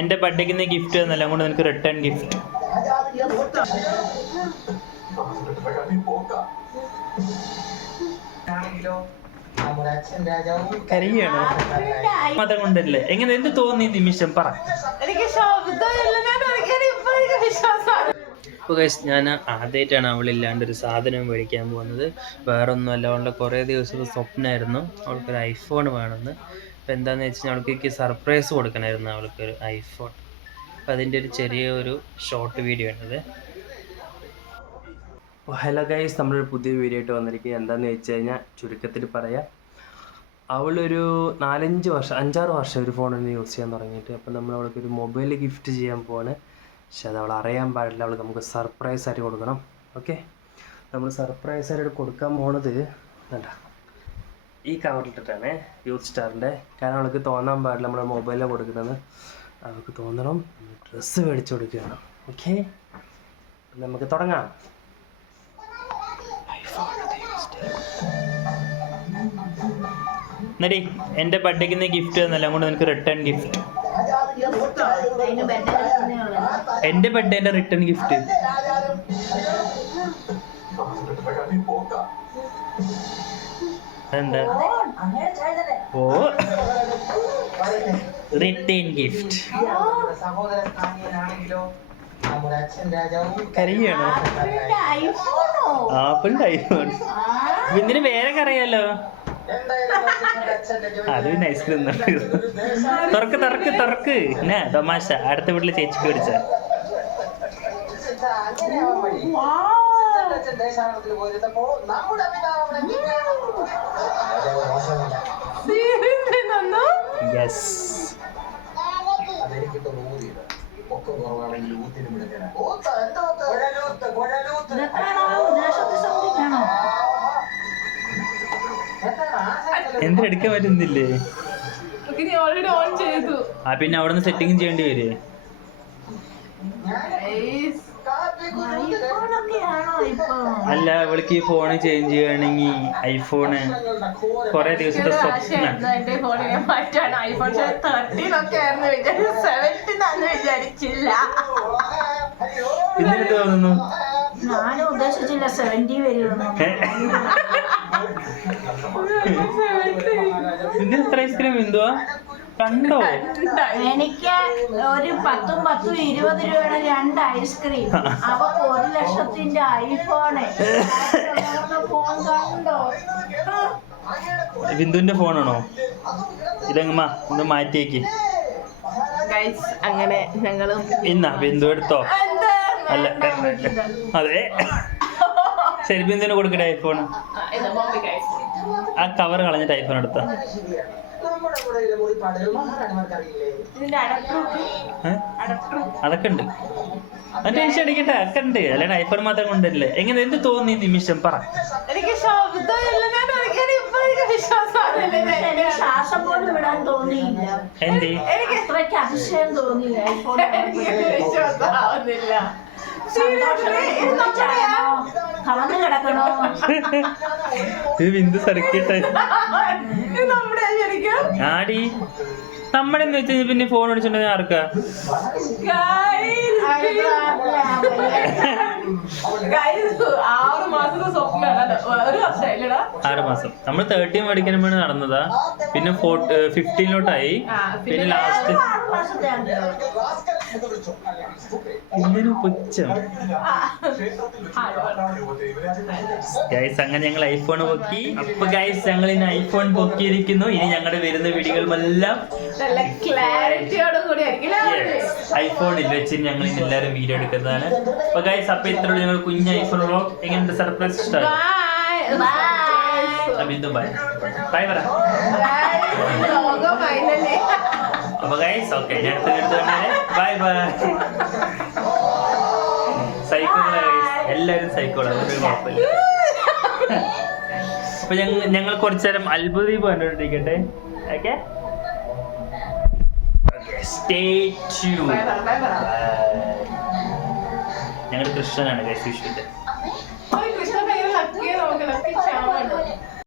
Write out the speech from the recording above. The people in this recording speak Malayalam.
എന്റെ ബർത്ത്ഡേക്ക് ഗിഫ്റ്റ് തന്നല്ല കൊണ്ട് നിനക്ക് റിട്ടേൺ ഗിഫ്റ്റ്. കരിയാണോ മാത്രം കൊണ്ടല്ലേ? എങ്ങനെ എന്ത് തോന്നി നിമിഷം പറ. അപ്പോൾ ഗൈസ്, ഞാൻ ആദ്യമായിട്ടാണ് അവളില്ലാണ്ടൊരു സാധനം മേടിക്കാൻ പോകുന്നത്. വേറൊന്നുമല്ല, അവളുടെ കുറേ ദിവസത്തെ സ്വപ്നമായിരുന്നു അവൾക്കൊരു ഐഫോൺ വേണമെന്ന്. അപ്പോൾ എന്താണെന്ന് വെച്ച് കഴിഞ്ഞാൽ അവൾക്ക് സർപ്രൈസ് കൊടുക്കണമായിരുന്നു അവൾക്കൊരു ഐഫോൺ. അപ്പോൾ അതിൻ്റെ ഒരു ചെറിയൊരു ഷോർട്ട് വീഡിയോ ആണത്. ഹലോ ഗൈസ്, നമ്മളൊരു പുതിയ വീഡിയോ ആയിട്ട് വന്നിരിക്കുക. എന്താണെന്ന് വെച്ച് കഴിഞ്ഞാൽ ചുരുക്കത്തിൽ പറയാം, അവളൊരു 5-6 വർഷം ഒരു ഫോണിൽ യൂസ് ചെയ്യാൻ തുടങ്ങിയിട്ട്. അപ്പോൾ നമ്മൾ അവൾക്കൊരു മൊബൈൽ ഗിഫ്റ്റ് ചെയ്യാൻ പോവാണ്. പക്ഷെ അത് അവൾ അറിയാൻ പാടില്ല. അവൾക്ക് നമുക്ക് സർപ്രൈസ് ആയിട്ട് കൊടുക്കണം. ഓക്കെ, നമ്മൾ സർപ്രൈസ് ആയിട്ട് കൊടുക്കാൻ പോണത് വേണ്ട ഈ കവറിലിട്ടിട്ടാണ്, യൂത്ത് സ്റ്റാറിൻ്റെ. കാരണം അവൾക്ക് തോന്നാൻ പാടില്ല നമ്മുടെ മൊബൈലിൽ കൊടുക്കുന്നത്. അവൾക്ക് തോന്നണം ഡ്രസ്സ് മേടിച്ചു കൊടുക്കുകയാണ്. ഓക്കെ, നമുക്ക് തുടങ്ങാം. എന്നടി എൻ്റെ ബർത്ത്ഡേക്ക് ഗിഫ്റ്റ് തന്നല്ല കൊണ്ട് നിനക്ക് റിട്ടേൺ ഗിഫ്റ്റ്. എൻ്റെ ബർത്ത്ഡേൻ്റെ റിട്ടേൺ ഗിഫ്റ്റ് എന്താ? ഓ, റിട്ടേൺ ഗിഫ്റ്റ്. കരിയാണോ? ആപ്പിളിൻ്റെ ഐഫോൺ. ഇതിന് പേരൊക്കെ അറിയാലോ. അത് പിന്നെ ഐസ്ക്രീം തുറക്ക് എന്നാ തമാശ. അടുത്ത വീട്ടില് ചേച്ചിക്ക് മേടിച്ച. യെസ്, എന്തെടുക്കാൻ പറ്റുന്നില്ലേ? ആ പിന്നെ അവിടെ നിന്ന് സെറ്റിംഗ് ചെയ്യേണ്ടി വരേ. അല്ല, അവൾക്ക് ഈ ഫോണ് ചേഞ്ച് ചെയ്യണമെങ്കിൽ ഐഫോണ് കൊറേ ദിവസത്തെ സ്വപ്നം. എന്നിട്ട് തോന്നുന്നു ഞാനും ഉദ്ദേശിച്ചില്ല 70 വരുമെന്ന്. ഇതിന് എത്ര ഐസ്ക്രീം എന്തുവാ കണ്ടോ? എനിക്ക് ഒരു 10-20 രൂപയുടെ 2 ഐസ്ക്രീം, അവക്ക് 1 ലക്ഷത്തിന്റെ ഐഫോണ്. ഫോൺ കണ്ടോ? ബിന്ദുവിന്റെ ഫോണാണോ ഇതങ്ങമ്മ? ഒന്ന് മാറ്റിയേക്ക്. അങ്ങനെ ഞങ്ങളും ഇന്നാ ബിന്ദു എടുത്തോ? അല്ല, അതെ ശരി, ബിന്ദുവിന് കൊടുക്കട്ടെ ഐഫോൺ. ആ കവർ കളഞ്ഞിട്ട് ഐഫോൺ എടുത്ത. അതൊക്കെ ഉണ്ട്, ടെൻഷൻ അടിക്കട്ടെ, ഒക്കെ ഉണ്ട്. അല്ലാണ്ട് ഐഫോൺ മാത്രം കൊണ്ടല്ലേ. എങ്ങനെ എന്ത് തോന്നി നിമിഷം പറ. ശ്വാസം പോലും വിടാൻ തോന്നിയില്ല. എന്തേ? അത്രയ്ക്ക് അതിശയം തോന്നിയില്ല. ഐഫോൺ കളന്ന് കിടക്കണോ? ബിന്ദു സർക്കിട്ട് ആടി നമ്മളെന്ന് വെച്ച് കഴിഞ്ഞാൽ പിന്നെ ഫോൺ അടിച്ചിട്ടുണ്ടെങ്കിൽ ആർക്കാ? 6 മാസം. നമ്മൾ 13 മേടിക്കാൻ വേണ്ടി നടന്നതാ. പിന്നെ 15 പിന്നെ ലാസ്റ്റ് ഇന്നൊരു പുച്ഛം. ഗൈസ്, അങ്ങനെ ഞങ്ങൾ ഐഫോൺ പൊക്കി. അപ്പൊ ഗൈസ്, ഞങ്ങൾ ഇനി ഐഫോൺ പൊക്കിയിരിക്കുന്നു. ഇനി ഞങ്ങളുടെ വരുന്ന വീഡിയോകളെല്ലാം ഐഫോണിൽ വെച്ച് ഞങ്ങൾ ഇനി എല്ലാവരും വീഡിയോ എടുക്കുന്നതാണ്. അപ്പൊ ഗൈസ്, അപ്പൊ ഇത്രയുള്ള ഞങ്ങൾ കുഞ്ഞ് ഐഫോൺ വ്ലോഗ്. എങ്ങനെയുണ്ട്? സർപ്രൈസ് ഇഷ്ടമായി? ബിന്ദു ബൈ ബൈ പറ. അപ്പൊ ഗൈസ്, ഓക്കെ, ഞാൻ അടുത്ത് ബൈ ബൈ. സൈക്കോളാ ഗൈസ്, എല്ലാവരും സൈക്കോളാ, അതൊരു കുഴപ്പമില്ല. അപ്പൊ ഞങ്ങൾ കുറച്ചു നേരം അത്ഭുതീപ് കണ്ടുകൊണ്ടിരിക്കട്ടെ. Okay, stay tuned. ഞങ്ങൾ കൃഷ്ണനാണ് ഗൈസ് വിഷുവിന്റെ.